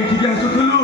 ଏଠିକି ଆସୁଥିଲୁ?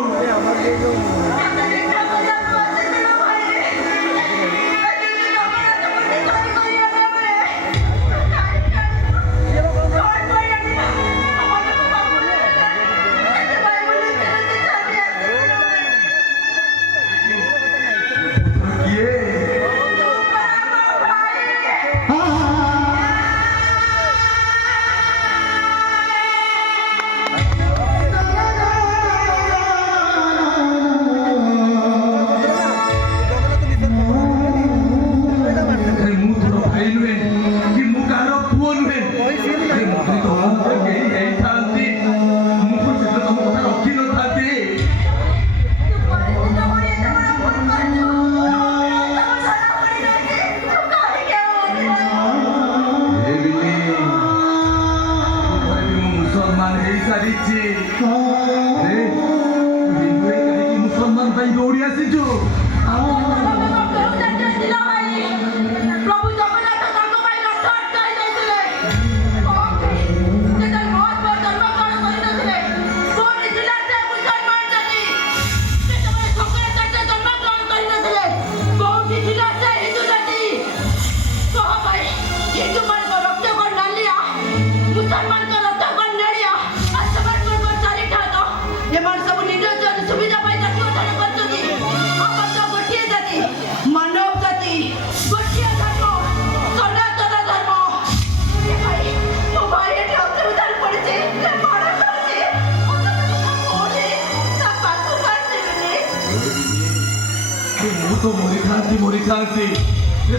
मोरी खाती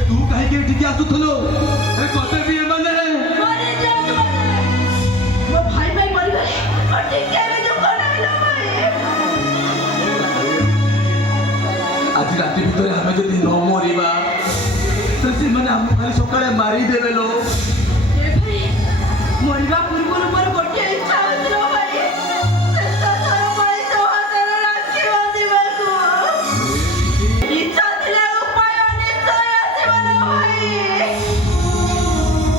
तू कहीं एठिकी आसुथलो कते भी एमाने मरे जाऊ मो भाई भाई मरि गले और ठीक है जो बनाइलो आज राति भितर हमें जदि न मरिबा तो से माने हम खाली सकाळे मारी देबेलो ए भाई मरिबा पूर्व मोर गोटे इच्छा होतलो भाई सेता सारा भाई तो हाथ राखी बांधिबा को इच्छा दिले उपाय निश्चय आसीबा भाई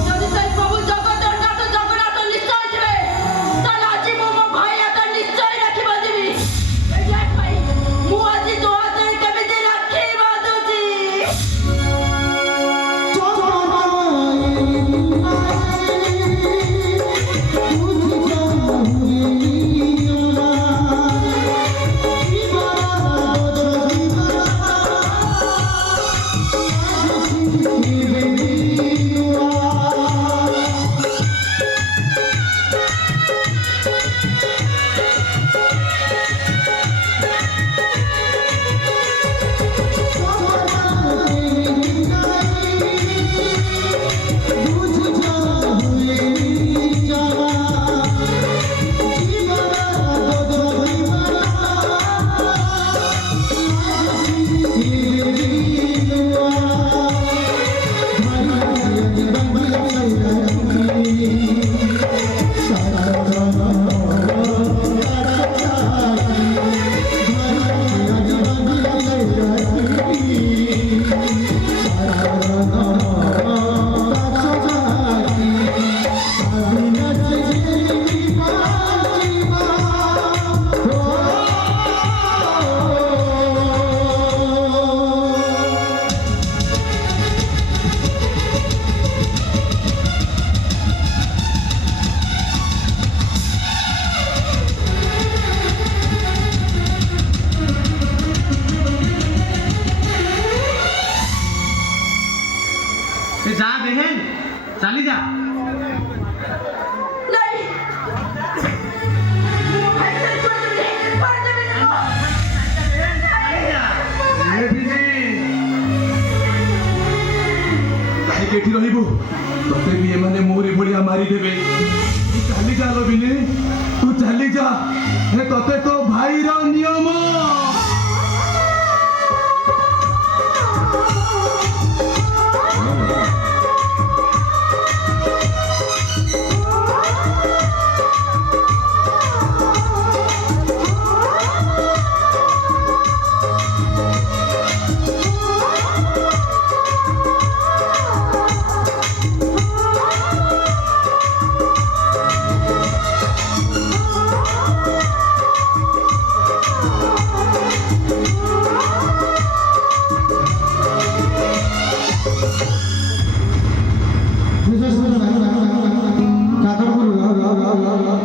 जदि से प्रभु जगन्नाथ निश्चय जिवे ताला आज मो भाई आता निश्चय राखी बांधिबी ए जाय भाई मु आज तो हाथ केमिति राखी बांधुची जा बहन चली जा नहीं मो भाई से छोड़ दे मार दे कहीं केठी रहिबु तते भी एमाने मोरी भलिया मारी देबे तू चली जा लो बिने तू चली जा हे तते तो भाई रा नियम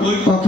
ମୋର